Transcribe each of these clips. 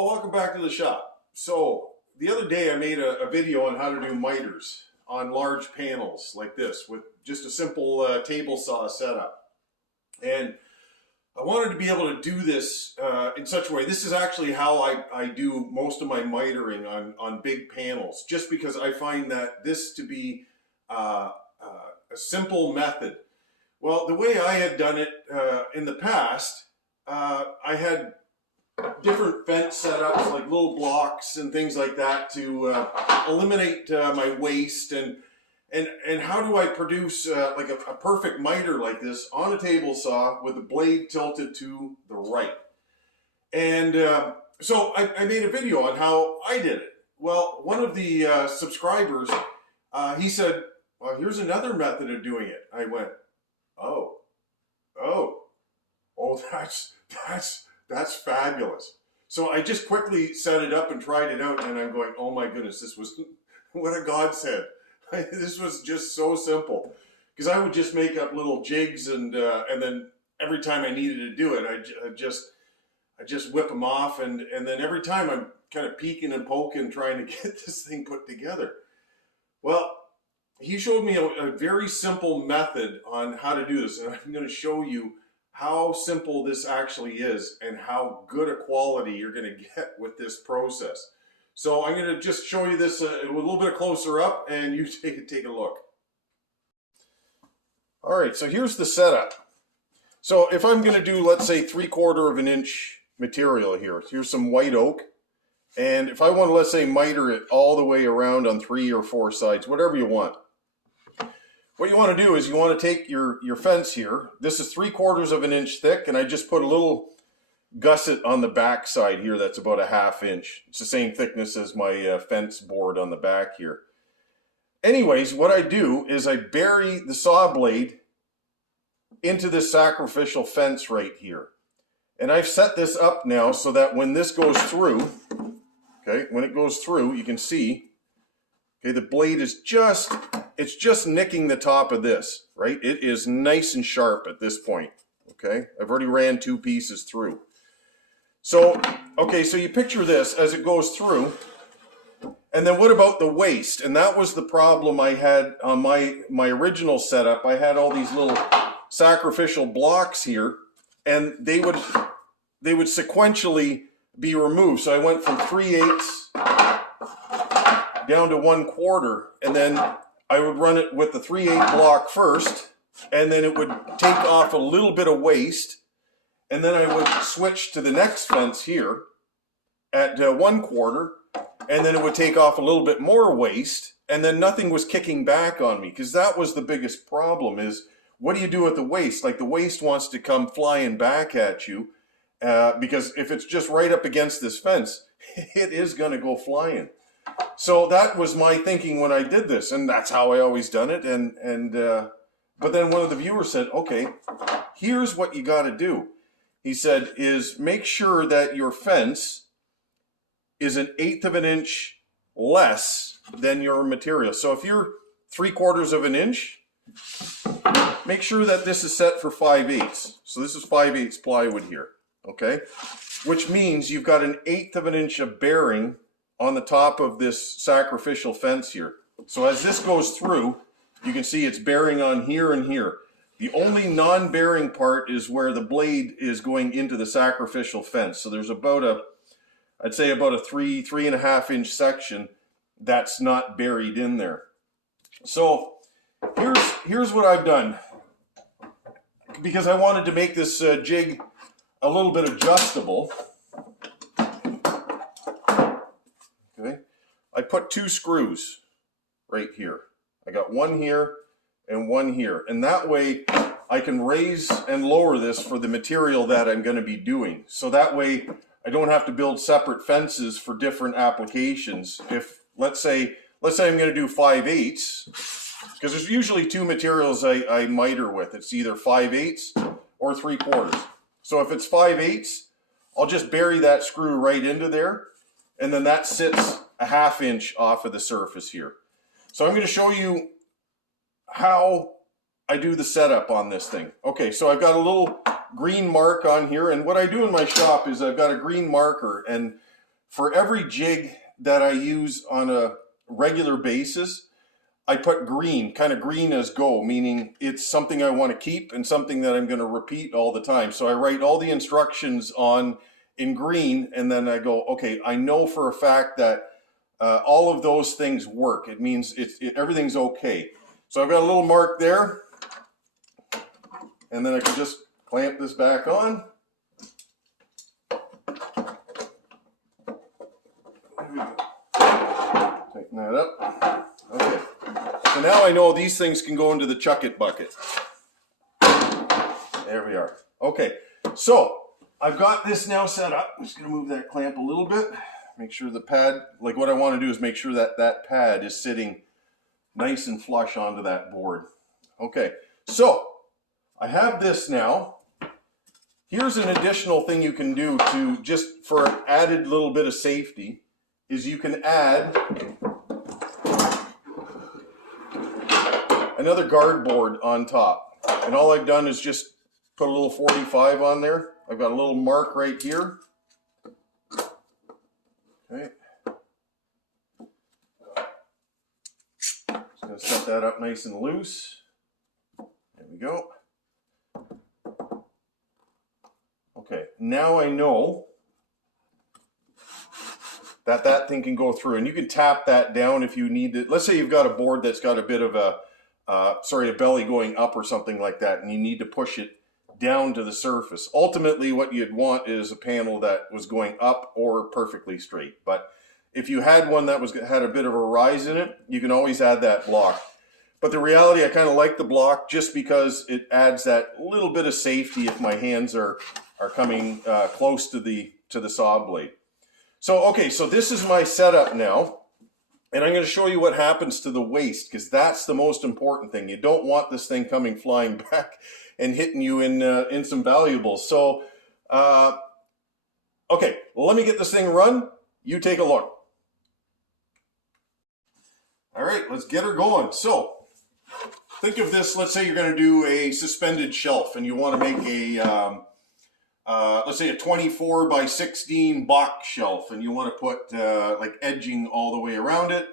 Well, welcome back to the shop. So the other day I made a video on how to do miters on large panels like this with just a simple table saw setup. And I wanted to be able to do this in such a way. This is actually how I do most of my mitering on big panels, just because I find that this to be a simple method. Well, the way I had done it in the past, I had different fence setups like little blocks and things like that to eliminate my waste and how do I produce like a perfect miter like this on a table saw with the blade tilted to the right. And so I made a video on how I did it. Well, one of the subscribers, he said, well, here's another method of doing it. I went, oh, that's fabulous. So I just quickly set it up and tried it out, and I'm going, oh my goodness, this was what a godsend. This was just so simple, because I would just make up little jigs, and then every time I needed to do it, I just whip them off, and then every time I'm kind of peeking and poking, trying to get this thing put together. Well, he showed me a very simple method on how to do this, and I'm going to show you how simple this actually is and how good a quality you're going to get with this process. So I'm going to just show you this a little bit closer up, and you take a look. All right, so here's the setup. So if I'm going to do, let's say, 3/4 of an inch material here, here's some white oak. And if I want to, let's say, miter it all the way around on 3 or 4 sides, whatever you want. What you want to do is you want to take your fence here. This is 3/4 of an inch thick, and I just put a little gusset on the back side here that's about a 1/2 inch. It's the same thickness as my fence board on the back here. Anyways, what I do is I bury the saw blade into this sacrificial fence right here. And I've set this up now so that when this goes through, okay, when it goes through, you can see, okay, the blade is just nicking the top of this, right? It is nice and sharp at this point, okay? I've already ran 2 pieces through. So, okay, so you picture this as it goes through, and then what about the waste? And that was the problem I had on my original setup. I had all these little sacrificial blocks here, and they would sequentially be removed. So I went from 3/8 down to 1/4, and then I would run it with the 3/8 block first, and then it would take off a little bit of waste, and then I would switch to the next fence here at 1/4, and then it would take off a little bit more waste, and then nothing was kicking back on me, because that was the biggest problem is, what do you do with the waste? Like, the waste wants to come flying back at you, because if it's just right up against this fence, it is going to go flying. So that was my thinking when I did this, and that's how I always done it. But then one of the viewers said, okay, here's what you got to do. He said, is make sure that your fence is 1/8 of an inch less than your material. So if you're 3/4 of an inch, make sure that this is set for 5/8. So this is 5/8 plywood here, okay? Which means you've got 1/8 of an inch of bearing on the top of this sacrificial fence here. So as this goes through, you can see it's bearing on here and here. The only non-bearing part is where the blade is going into the sacrificial fence. So there's about I'd say about a 3.5 inch section that's not buried in there. So here's what I've done. Because I wanted to make this jig a little bit adjustable. Okay, I put 2 screws right here. I got one here and one here, and that way I can raise and lower this for the material that I'm going to be doing. So that way I don't have to build separate fences for different applications. If let's say I'm going to do 5/8, because there's usually 2 materials I miter with. It's either 5/8 or 3/4. So if it's 5/8, I'll just bury that screw right into there, and then that sits a 1/2 inch off of the surface here. So I'm going to show you how I do the setup on this thing. Okay, so I've got a little green mark on here, and what I do in my shop is I've got a green marker, and for every jig that I use on a regular basis, I put green, kind of green as go, meaning it's something I want to keep and something that I'm going to repeat all the time. So I write all the instructions on in green, and then I go, okay, I know for a fact that all of those things work. It means everything's okay. So I've got a little mark there, and then I can just clamp this back on. There we go. Tighten that up. Okay. So now I know these things can go into the chuck it bucket. There we are. Okay. So I've got this now set up. I'm just going to move that clamp a little bit. Make sure the pad, like what I want to do is make sure that that pad is sitting nice and flush onto that board. Okay. So I have this now. Here's an additional thing you can do to just for an added little bit of safety is you can add another guard board on top. And all I've done is just put a little 45 on there. I've got a little mark right here. Okay. Just going to set that up nice and loose. There we go. Okay, now I know that that thing can go through, and you can tap that down if you need it. Let's say you've got a board that's got a bit of a belly going up or something like that, and you need to push it down to the surface. Ultimately, what you'd want is a panel that was going up or perfectly straight. But if you had one that had a bit of a rise in it, you can always add that block. But the reality, I kind of like the block just because it adds that little bit of safety if my hands are coming close to the saw blade. So, okay, so this is my setup now, and I'm going to show you what happens to the waste, because that's the most important thing. You don't want this thing coming flying back and hitting you in some valuables. So, okay, well, let me get this thing run. You take a look. All right, let's get her going. So, think of this, let's say you're going to do a suspended shelf, and you want to make a let's say a 24 by 16 box shelf, and you want to put like edging all the way around it.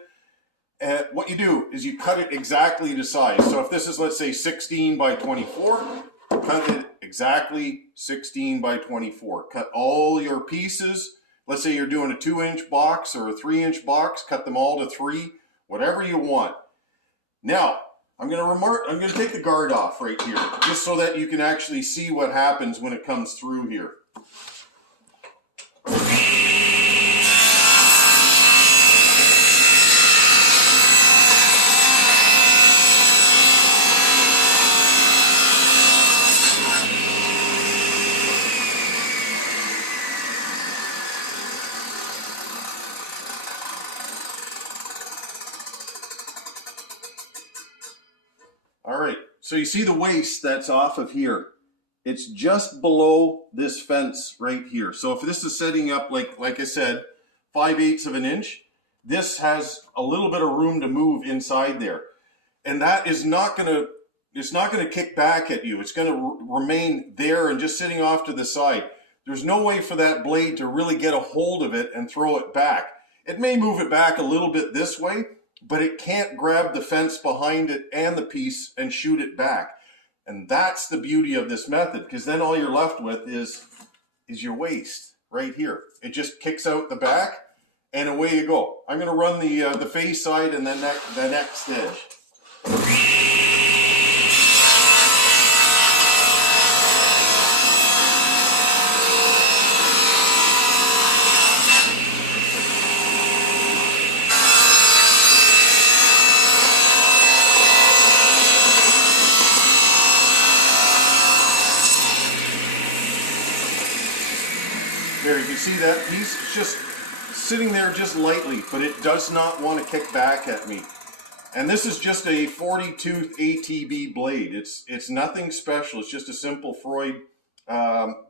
And what you do is you cut it exactly to size. So if this is, let's say, 16 by 24, cut it exactly 16 by 24. Cut all your pieces. Let's say you're doing a 2-inch box or a 3-inch box, cut them all to 3, whatever you want. Now, I'm going to take the guard off right here, just so that you can actually see what happens when it comes through here. All right, so you see the waste that's off of here. It's just below this fence right here. So if this is setting up, like I said, 5/8 of an inch, this has a little bit of room to move inside there. And that is it's not gonna kick back at you. It's gonna remain there and just sitting off to the side. There's no way for that blade to really get a hold of it and throw it back. It may move it back a little bit this way, but it can't grab the fence behind it and the piece and shoot it back. And that's the beauty of this method, because then all you're left with is your waste right here. It just kicks out the back and away you go. I'm going to run the face side and then the next edge. There, you can see that piece is just sitting there just lightly, but it does not want to kick back at me. And this is just a 40-tooth ATB blade. It's nothing special. It's just a simple Freud.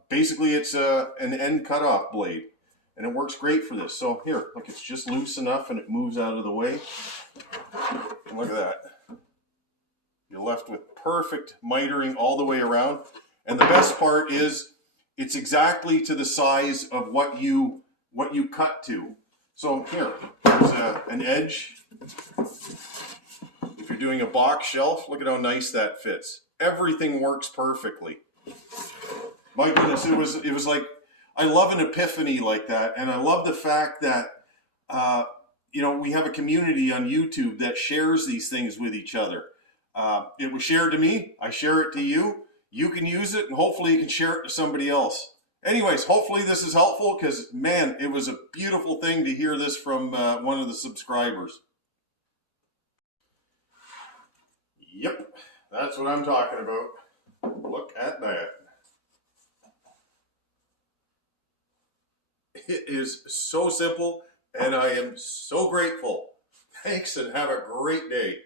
Basically, it's an end cutoff blade, and it works great for this. So here, look, it's just loose enough, and it moves out of the way. And look at that. You're left with perfect mitering all the way around. And the best part is, it's exactly to the size of what you what you cut to. So here, there's an edge. If you're doing a box shelf, look at how nice that fits. Everything works perfectly. My goodness, it was like, I love an epiphany like that, and I love the fact that you know, we have a community on YouTube that shares these things with each other. It was shared to me, I share it to you. You can use it, and hopefully you can share it to somebody else. Anyways, hopefully this is helpful, because man, it was a beautiful thing to hear this from one of the subscribers. Yep, that's what I'm talking about. Look at that. It is so simple, and I am so grateful. Thanks, and have a great day.